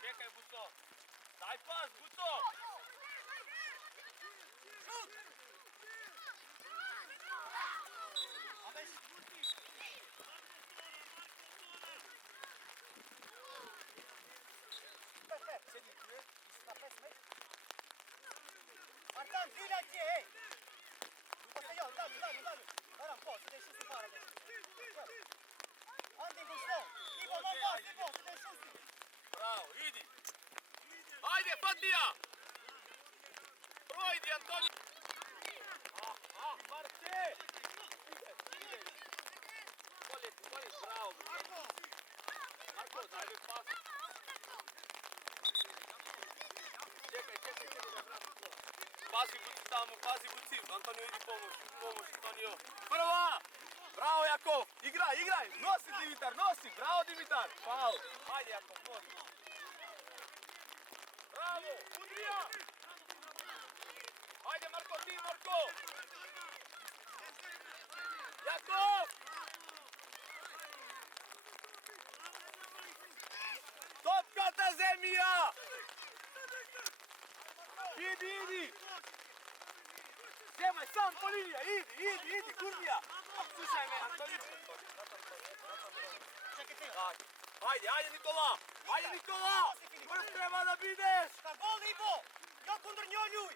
Čekaj, Buco! Daj pas, Buco! Sedi tu, i si na 5 metri. Artan, zbilja ti je, hej! Postajo, dalje. Varam, po, se dešusti para dešusti. Andi, gusto! Ivo, non pas, Ivo, se dešusti! Bravo, idi! Ajde, Fatija! Projdi, Antoni! Marte! Bolje, bravo! Marko, daj mi pas! Čekaj, da vrati kola. Pazi Buci tamo, Antonio idi pomoć, Antonio. Prva! Bravo Jakov, igraj, nosi Dimitar, bravo Dimitar, faul. Ajde Jakov, nosi. Bravo, Udrija! Ajde Marko, Jakov! Topkata zemlja! Idi! Zemaj, sam po linija, idi, Kurnija! Slušaj me, Antonio! Ajde Nikola! Prv treba da bideš! Ka gol, Ivo! Ja kundr njoljuj!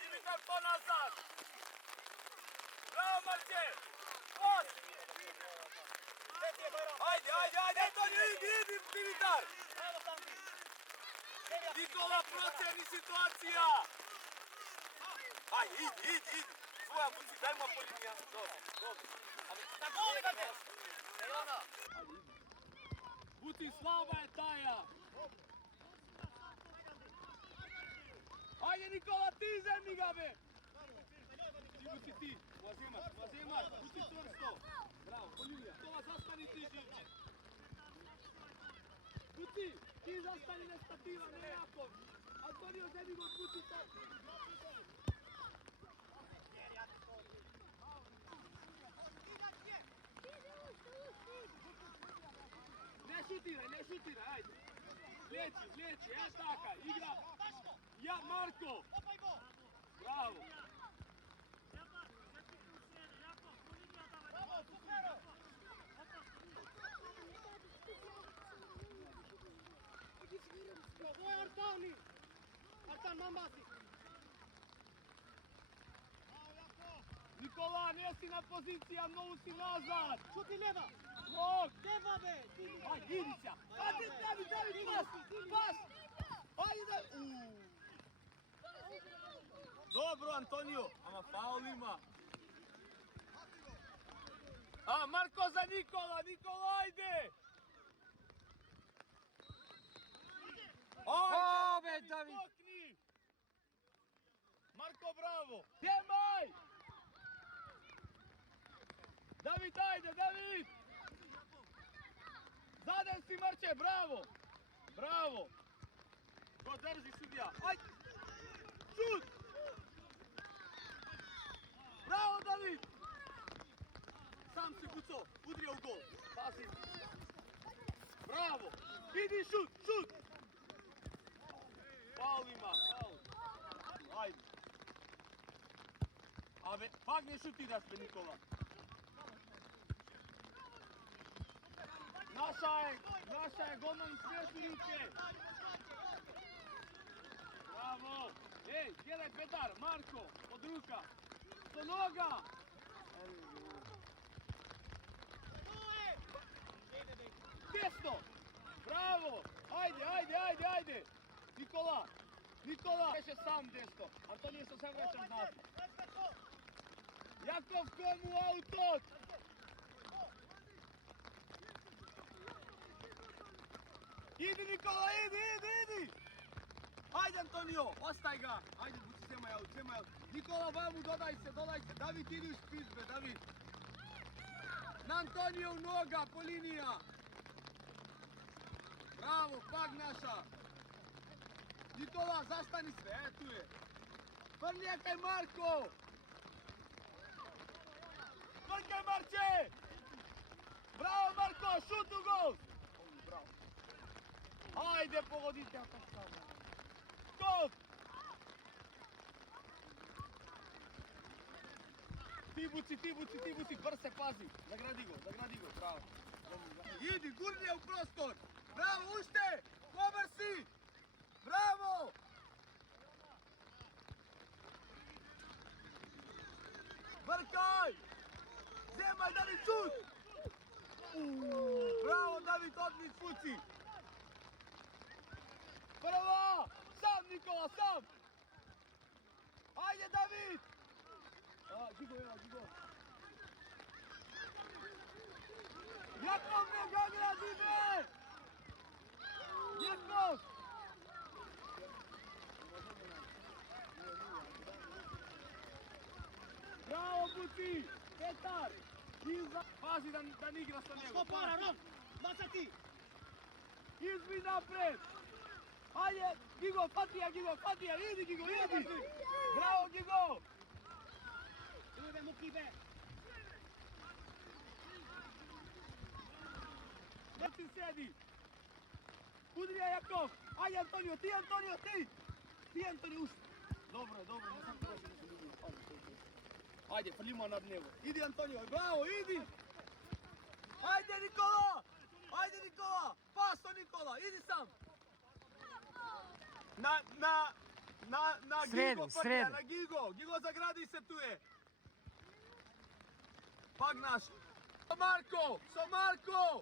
Dimitar po nazad! Bravo, Marče! Pas! Ajde, Antonio, idi, Dimitar! Evo tam ti! Nikola, proceni situacija! Ajde, idi! Svoja Buci, daj mu po linija. Dobro. Ka gol, Igate! Elona! Buci, slaba je taja! Ajde, Nikola, ti zemlji ga, be! Buci, ti, uvazimaš, Buci čvrsto! Bravo, po linija. Nikola, zastani ti, Živče! Buci, ti zastani nestativan, ne Jakov! Antonio, zemlji go, Buci, tako! Ne šutiraj, ajde! Liječi, taka, igra! Ja, Marko! Bravo! Ovo je Artani! Artan, mamasi! Nikola, nesi na pozicija, mnogo si nazad! Šuti leva! Log! Leva, be! Ajde, Irića! Ajde, David, pas! Ajde! Dobro, Antonio! Ama faul ima! Marko za Nikola, ajde! Ajde, David! Marko, bravo! Djemaj! David, ajde, David! Zaden si, Marče, bravo! Ko drži sudija, ajde! Šut! Bravo, David! Sam si kucao, udrio u gol. Pazi. Bravo! Idi, šut! Faul ima. Ajde. Abe, pak ne šutiraš, be Nikola. Naša je golman smiješni ruke. Bravo. Ej, djelaj pedar, Marko, od ruka. Do noga. Desno. Bravo. Ajde. Nikola. Veše sam desno. Antonio što se vraćam znati. Jakov, komu autot? Idi Nikola, idi! Ajde Antonio, ostaj ga! Ajde Buci, zemaj out! Nikola, vamu, dodaj se! David, idi u špizbe, David! Na Antonio noga, po linija! Bravo, pak naša! Nikola, zastani se, tu je! Vrnjekaj Marko! Vrnjekaj Marče! Bravo Marko, šut u gol! Bravo! Ajde, pogodite ako samo. Skok! Ti buci, brse, pazi. Zagradi go, bravo. Idi, gurni u prostor. Bravo, ušte! Dobar si! Bravo! Brkaj! Zemaj, David, šut! Bravo, David, odlič, fuci! Prvo! Sam, Nikola, sam! Ajde, David! Gigo. Jakov, ne gagradi, ne! Jakov! Bravo, Buci! Petar! Pazi da ne igra sa njegom. Što para, Rom? Maca ti! Izbi napred! Ajde, Gigo, Fatija, idi Gigo, idi! Bravo, Gigo! Idemo, Kibe! Ne ti sedi! Udrija Jakov! Ajde, Antonio, ti! Ti, Antonio, ušli! Dobro, ne sam prošli da se ljubio. Ajde, frljimo nad njego. Idi, Antonio, bravo, idi! Ajde, Nikola! Paso, Nikola, idi sam! Na Gigo, Fatija, na Gigo! Gigo, zagradi se tu je! Pagnaš! Marko!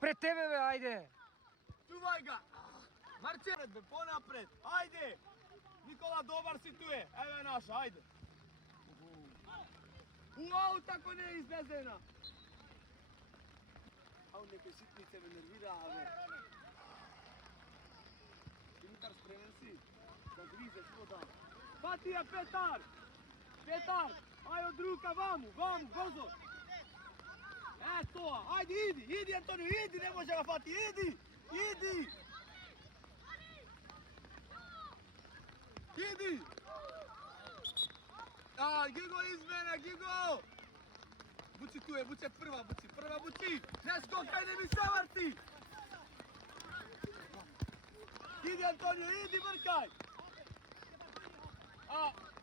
Pred tebe, be, ajde! Čuvaj ga! Marče, ponapred, ajde! Nikola, dobar si tu je, evo je naša, ajde! Uau, tako ne je izvezena! Au, neke sitnice me nervira, ave! Dimitar, spremen si? Da grizeš voda. Fatija, Petar! Aj od ruka, vamo, gozo! Eto, ajde, idi Antonio, idi, ne može ga Fatija, idi! Gigo izmena, Gigo! Buci tu je, Buci prva Buci! Ne skokaj, ne mi se vrti! Idi Antonio, idi vrkaj!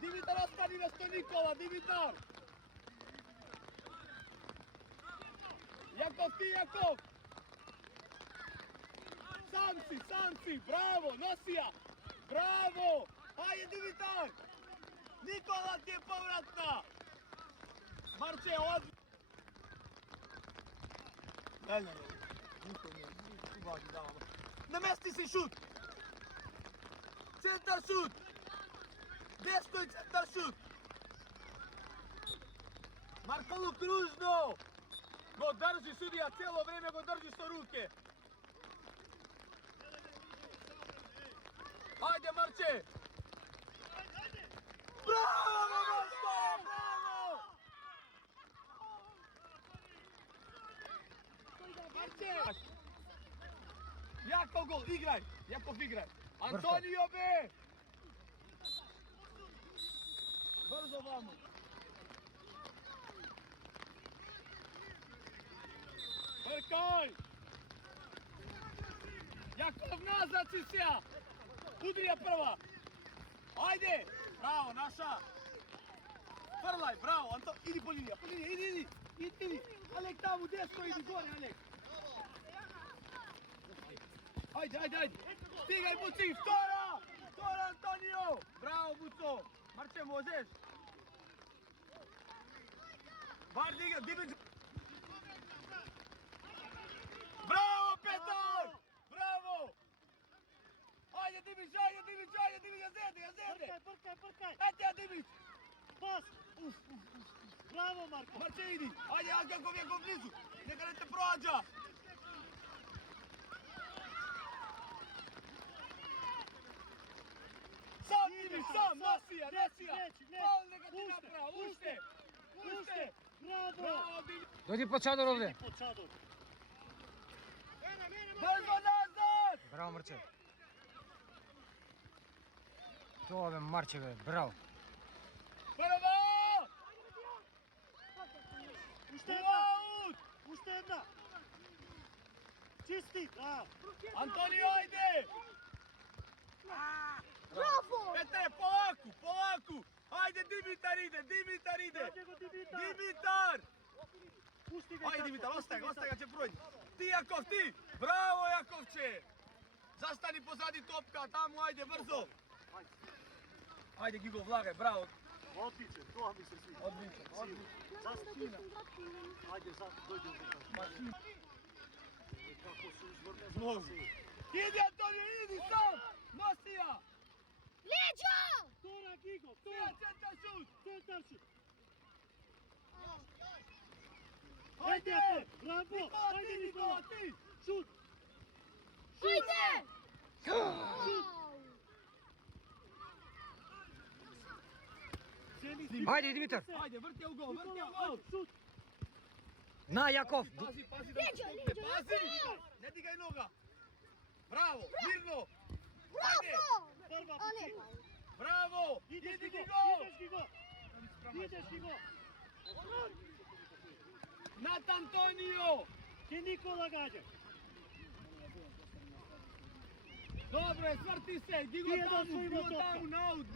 Dimitar ostani mesto Nikola, Dimitar! Jakov! Sam si, bravo, nosija! Bravo! Ajde, Dimitar! Nikola ti je povratna! Marče, Ne, niko nije, ubaži davamo. Namesti si šut! Centar šut! Desno i centar šut! Markolu kružno! Go drži sudija, cijelo vrijeme go drži sa ruke! Ajde, Marče! Bravo, Marko! Bravo! Marče! Jakov gol, igraj! Antonio, be! Brzo vamo! Brkaj! Jakov, nazad si se! Udrija prva! Ajde! Bravo, naša! Frlaj, bravo, Anton, idi po linija, idi! Alek, tamo, desno, idi gore, Alek! Ajde! Stigaj, Buci, Stora, Antonio! Bravo, Buco! Marče, možeš? Bar diga, Bravo, Petar! Bravo! Ajde, Dimić, zede! Brkaj! Ajde, Dimić! Pas! Bravo, Marko! Marče, idi! Ajde, Jakov blizu! Neka ne te prođa! Sam, Nosija! Pol neka ti naprava, ušte! Bravo! Dimić! Dođi pod čador ovdje. Pod čador. Brzo nazad! Bravo, Marče. To je Marče, be, bravo. Prvo! Ušte jedna! Čisti! Da! Antonio, ajde! Petre, polako, polako. Ajde, Dimitar ide. Dođe go Dimitar. Dimitar! Pusti ga. Ajde, Dimitar, ostaje ga, će proći. Ti, Jakov, ti! Bravo, Jakovče! Zastani pozadi topka, tamo, ajde, brzo! Ajde, Gigo, vlagaj, bravo! Odličan, to mi se sviđa. Odlično. Zastina. Ajde, dođe u zakon. Kako su uzvorne za Idi, Antonio, idi sam! Nosi ja! Leđo! Tora, Gigo, Tora, tora! centar šut! Centar šut! Ajde! Bravo! Nikola, Ajde, ti, Nikola! ti! Šut! Ajde! Ajde, Dimitar. Ajde, vrti u gol, Šut! Na, Jakov. Pazi da Leđo, ne leđo, pazi! leđo! Ne digaj noga! Bravo, mirno! Bravo! Prva A ne, puci! Bravo! Ideš, Idi, Gigo! Gigo! Ideš, Gigo! Nat Antonio! Ti Nikola gađa! Dobro je, svrti se! Gigo Ti je tamo, došao, ima Gigo topka. tamo, na out!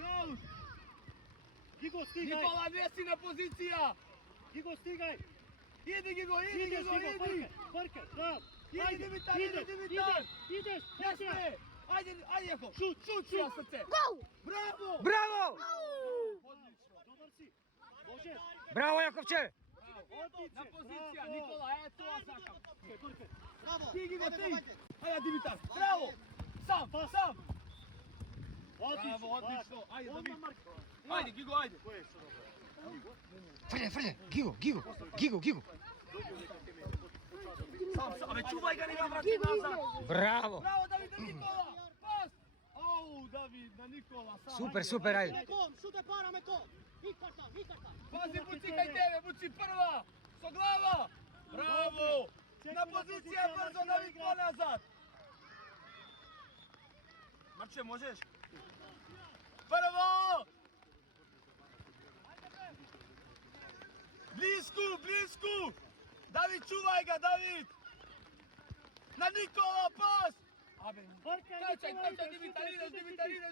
Gigo, stigaj! Nikola, nesi na pozicija! Gigo, stigaj! Idi, Gigo, Ideš, Gigo, idi! Parke, bravo! Idi, Ajde, Dimitar, ideš, idi, Dimitar. Ideš, Petra! Jeste! Ajde, Jakov! Šut, Šut, šut. srce! gol! Bravo! Bravo! Odlično! Dobar si! Može! Bravo, Jakovče. Odličan! Na pozicija, Bravo. Nikola, eto Azakav! Parke, Ti, Gigo, ti! Ajde, Dimitar, bravo! Sam! odlično! Bravo, odlično. Ajde, Odmah David. Marko. Ajde, Gigo, ajde! Ko je što dobro? Frlje. Gigo. Sam, ave čuvaj ga, nema vrati nazad! Bravo. Bravo, David, na Nikola! Pas! Au, David, na Nikola, sam! Super, ajde. Šute parame to! Nikata! Pazi, bucikaj tebe, buci prva! So glava! Bravo! Na pozicija, brzo, David, ponazad! Marče, možeš? Prvo! Blisku! David, čuvaj ga, David! Na Nikola, pas! Abe, Trčaj,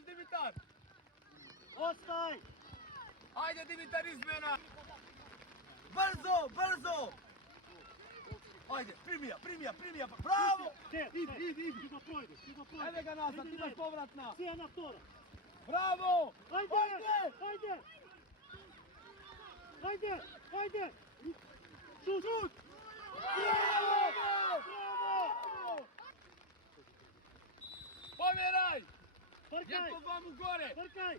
Dimitar! Ostaj! Ajde, Dimitar, izmjena! Brzo! Ajde, primija, bravo! Idi. Gigo projde! Ajde ga nazad, imaš povratna! Cijena tora! Bravo! Ajde! Šut! Bravo! Pomjeraj! Parkaj! Jako vam u gore! Parkaj!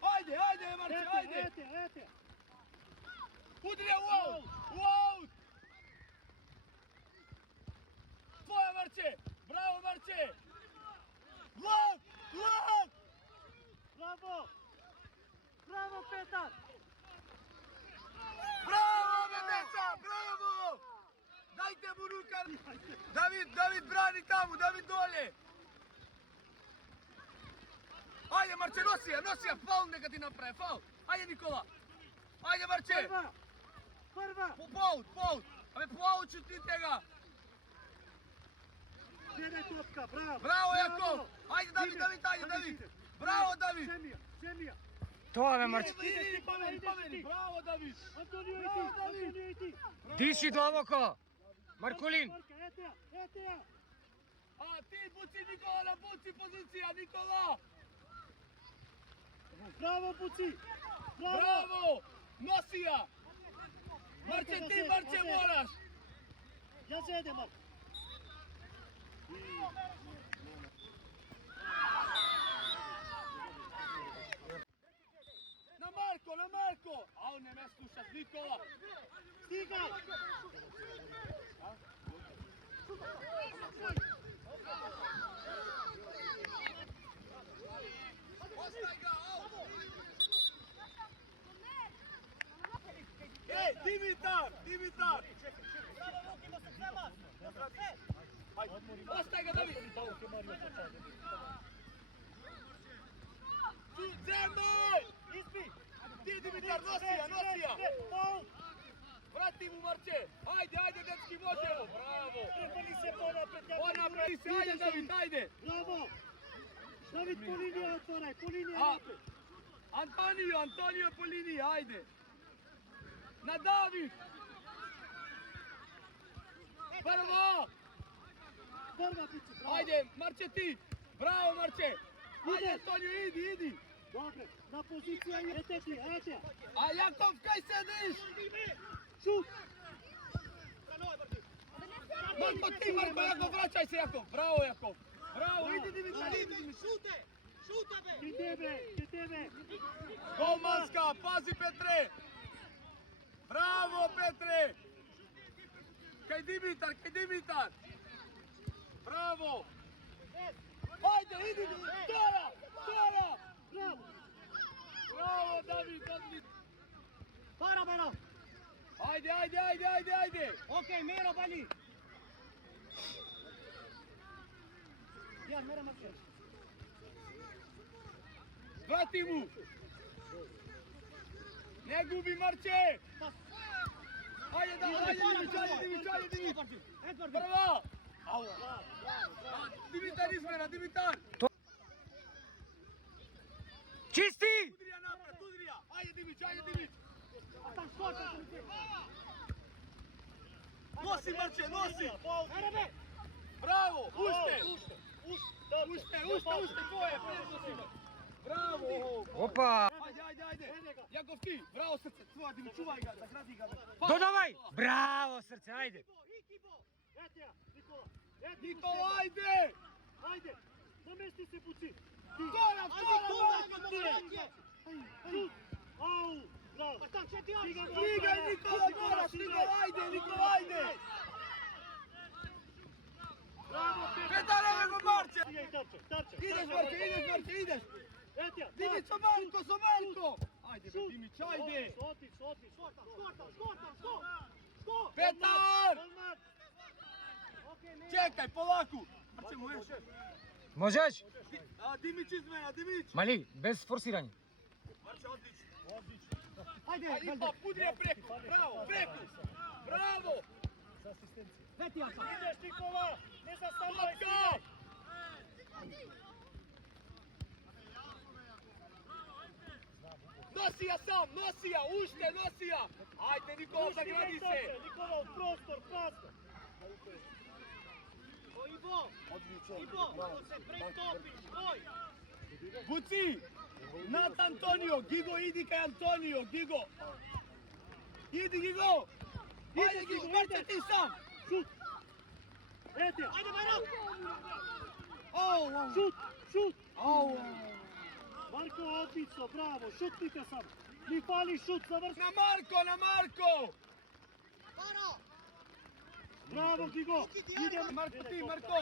Ajde, Marče, ajde! Ete! Udri je u out! Tvoje, Marče! Bravo, Marče! Glav! Bravo, Petar! Bravo, Medeca! Bravo! Dajte mu ruka! David brani tamo, David dolje! Ajde, Marče, nosi ja! Faul neka ti napravi, faul! Ajde, Nikola! Ajde, Marče! Prva! Pout! Ame pouču ti tega! Gledaj topka, bravo! Bravo, Jakov! Ajde, David! Bravo, David! Semija! To ave, Marče. Idi, pomeri! Bravo, David! Antonio i ti! Di si duboko? Markulin. Eteja! A ti buci Nikola, buci pozicija, Nikola! Bravo, Buci! Bravo! Nosi ja! Marče, moraš! Ja se jedem, Marko! Na Marko! A on ne me slušaš, Nikola! Stigaj! Ostaj ga, Ej, Dimitar! Bravo, Vuki, da se premaš! Ostaj ga, David! Zemoj! Ispi! Ti, Dimitar, nosi ja! Vrati mu, Marče! Ajde, dečki, možemo! Bravo! Prepali se ponapred! Ponapred se, ajde, David, ajde! Bravo! Давид, по линија отворај, по линија А. напред. Antonio po liniji, ajde. Na David. Prvo. Прва пица, браво. Ajde, Marče ti. Bravo, Marče. Ajde, Ide. Antonio, idi. Добре, на позиција и ете ти, ете. A Jakov, kaj sediš? Шут. Marko, ti, Marko, Jakov, vraćaj se, Jakov. Bravo, Jakov. Bravo, idi, Dimitar. Ки тебе. Golmanska, pazi, Petre. Bravo, Petre. Kaj Dimitar. Bravo. Ajde, idi, Dora. Браво. Bravo, David, odlično. Пара, Миро. Ajde. Окей, Миро, бали. Ја, Миро, Максим. Vrati mu. Ne gubi, Marče. Ajde, Dimić. Prva. Dimitar izmena. Čisti! Udrija napred. Ajde, Dimić. Nosi, Marče, nosi. Bravo, ušte, tvoje, prenosimo. Bravo. Opa! Ajde. Jakov ti, bravo srce, tvoja Dimić, čuvaj ga, zagradi ga. Dodavaj! Bravo srce, ajde! Ете ја, Никола. Nikola, ajde. Ајде, намести се пуци. Vtora, Шут. Ау, браво. Stigaj, Nikola, ajde. Браво, Petar, evo go, Marče. Стигај Тарче. Ideš, Marče. Ете ја. Dimić, со Marko. Ajde, be, Dimić, ajde. Отлично. Petar. Čekaj, polako. Marče, možeš? Možeš? Dimić izmena, Dimić. Mali, bez forsiranja. Marče, odlično. Ајде, Ajde, pa Udrija preko. Bravo. Вети ја. Идеш, Никола. Не заставај се. Topka. Nosi ja, ušte. Ajde, Nikola, zagradi se. Никола, од простор, празно. Buci. Nat Antonio. Gigo, idi kaj Antonio. Gigo. Idi, Gigo. Ajde, Gigo, Marče ti sam. Шут. Ете ја. Au. Шут. Au. Марко, отлично, браво. Шутните само. Ни фали шут, заврши. Na Marko. Браво, Гиго. Идем. Marko.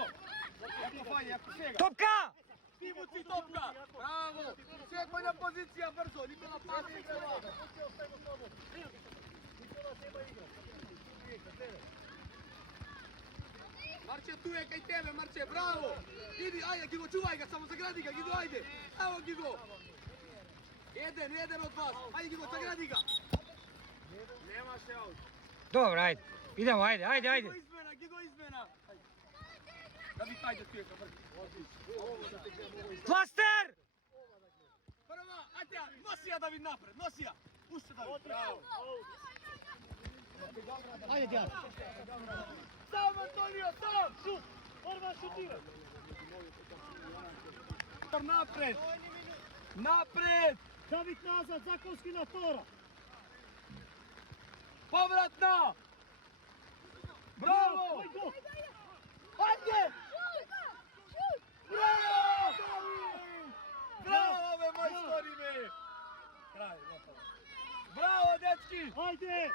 Jako fajnie, jako sjega. Topka! Ti Buci, topka. Bravo. Sjegojna pozicija, brzo. Nikola, pasi treba. Marče, tu je kaj tebe, Marče, bravo. Idi, ajde, Gigo, čuvaj ga, samo zagradi ga, Gigo, ajde. Evo, Gigo. Jedan od vas. Ajde, Gigo, zagradi ga. Nemaš je out. Dobro, ajde. Idemo, ajde. Gigo izmena. Da bi ajde tu je ka brzo. Plaster! Prva, ajde, nosi ja David napred, nosi ja. Pušće David, bravo. Ајде, Дијан. Sam, Antonio, sam. Шут. Прва шутира. Napred. Давид назад, Заковски на втора. Povratna. Bravo. Ај го. Ajde. Bravo. Bravo, ove majstori me. Kraj, gotovo. Bravo, dečki. Ајде.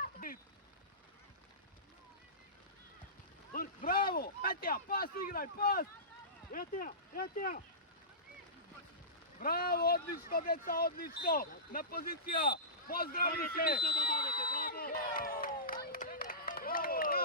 Bravo. Petja, pas igraj, pas. Ете ја. Bravo, odlično, deca, odlično. Na pozicija. Pozdravi se. Bravo. Bravo.